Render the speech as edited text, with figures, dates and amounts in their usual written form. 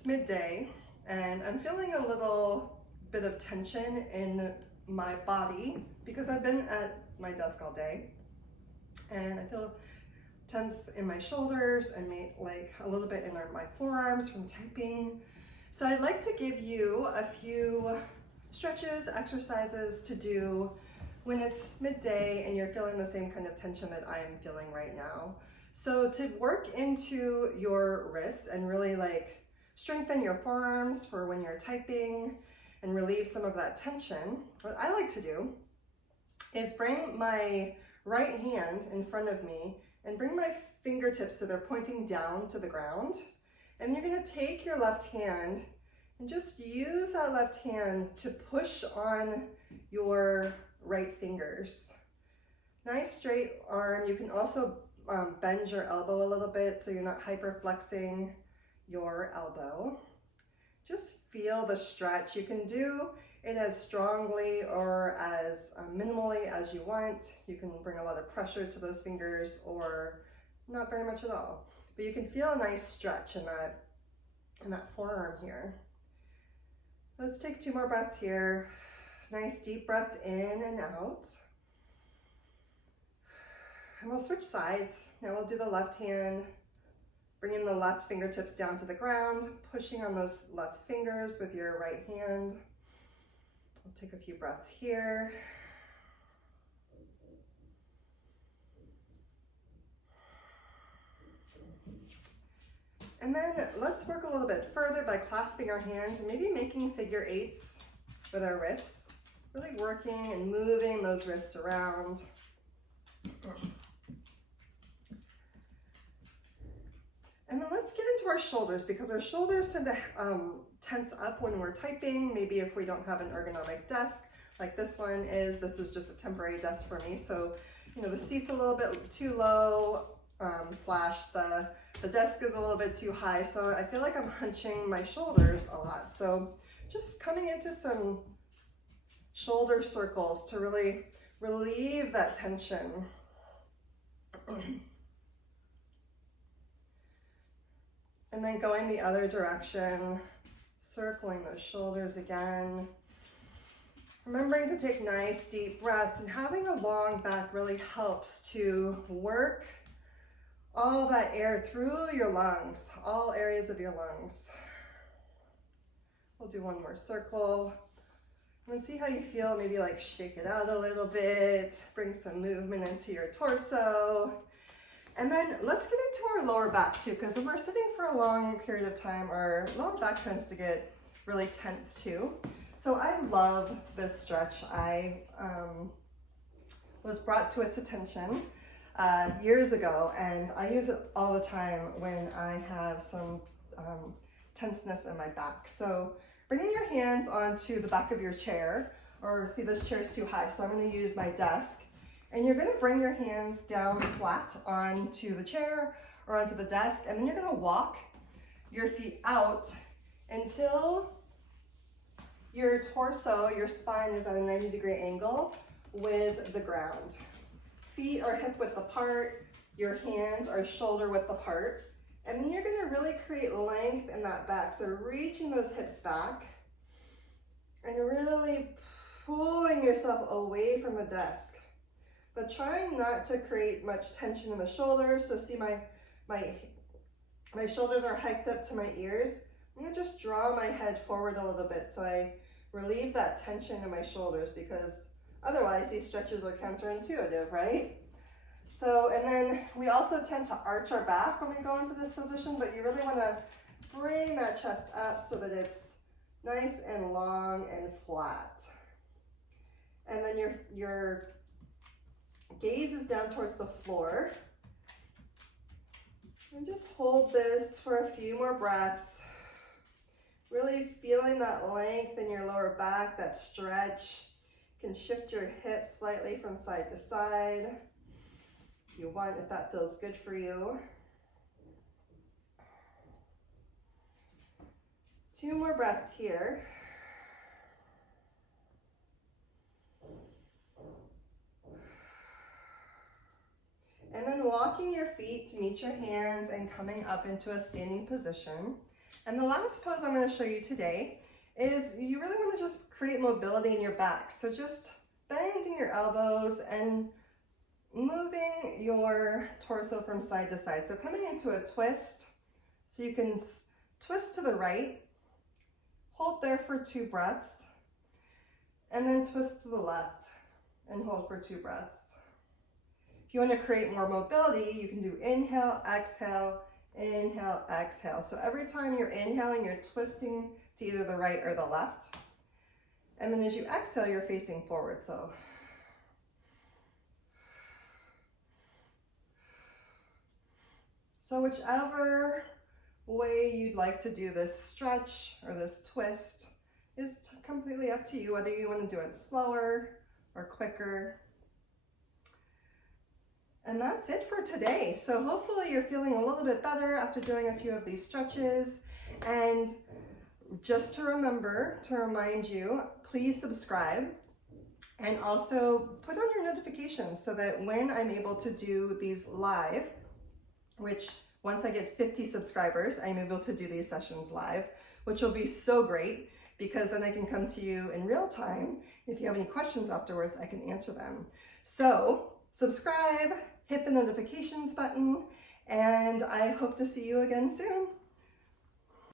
It's midday and I'm feeling a little bit of tension in my body because I've been at my desk all day and I feel tense in my shoulders and like a little bit in my forearms from typing. So I'd like to give you a few stretches, exercises to do when it's midday and you're feeling the same kind of tension that I'm feeling right now. So to work into your wrists and really like strengthen your forearms for when you're typing and relieve some of that tension, what I like to do is bring my right hand in front of me and bring my fingertips so they're pointing down to the ground. And you're gonna take your left hand and just use that left hand to push on your right fingers. Nice straight arm. You can also bend your elbow a little bit so you're not hyperflexing your elbow. Just feel the stretch. You can do it as strongly or as minimally as you want. You can bring a lot of pressure to those fingers or not very much at all. But you can feel a nice stretch in that forearm here. Let's take 2 more breaths here. Nice deep breaths in and out. And we'll switch sides. Now we'll do the left hand, bringing the left fingertips down to the ground, pushing on those left fingers with your right hand. We'll take a few breaths here. And then let's work a little bit further by clasping our hands and maybe making figure 8s with our wrists. Really working and moving those wrists around. And then let's get into our shoulders because our shoulders tend to tense up when we're typing. Maybe if we don't have an ergonomic desk like this one is. This is just a temporary desk for me. So, you know, the seat's a little bit too low, slash the desk is a little bit too high. So I feel like I'm hunching my shoulders a lot. So just coming into some shoulder circles to really relieve that tension. And then going the other direction, circling those shoulders again. Remembering to take nice deep breaths, and having a long back really helps to work all that air through your lungs, all areas of your lungs. We'll do one more circle. And then see how you feel, maybe like shake it out a little bit, bring some movement into your torso. And then let's get into our lower back too, because when we're sitting for a long period of time, our lower back tends to get really tense too. So I love this stretch. I was brought to its attention years ago, and I use it all the time when I have some tenseness in my back. So bringing your hands onto the back of your chair, or see this chair is too high, so I'm going to use my desk. And you're going to bring your hands down flat onto the chair or onto the desk, and then you're going to walk your feet out until your torso, your spine is at a 90-degree angle with the ground. Feet are hip width apart, your hands are shoulder width apart, and then you're going to really create length in that back. So reaching those hips back and really pulling yourself away from the desk. But trying not to create much tension in the shoulders. So see my shoulders are hiked up to my ears. I'm gonna just draw my head forward a little bit so I relieve that tension in my shoulders, because otherwise these stretches are counterintuitive, right? So, and then we also tend to arch our back when we go into this position, but you really wanna bring that chest up so that it's nice and long and flat. And then your gaze is down towards the floor. And just hold this for a few more breaths. Really feeling that length in your lower back, that stretch. You can shift your hips slightly from side to side if you want, if that feels good for you. 2 more breaths here. And then walking your feet to meet your hands and coming up into a standing position. And the last pose I'm going to show you today is you really want to just create mobility in your back. So just bending your elbows and moving your torso from side to side. So coming into a twist, so you can twist to the right, hold there for 2 breaths, and then twist to the left and hold for 2 breaths. If you want to create more mobility, you can do inhale, exhale, inhale, exhale. So every time you're inhaling, you're twisting to either the right or the left. And then as you exhale, you're facing forward. So whichever way you'd like to do this stretch or this twist is completely up to you, whether you want to do it slower or quicker. And that's it for today. So hopefully you're feeling a little bit better after doing a few of these stretches. And just to remind you, please subscribe and also put on your notifications so that when I'm able to do these live, which once I get 50 subscribers, I'm able to do these sessions live, which will be so great because then I can come to you in real time. If you have any questions afterwards, I can answer them. So subscribe, hit the notifications button, and I hope to see you again soon.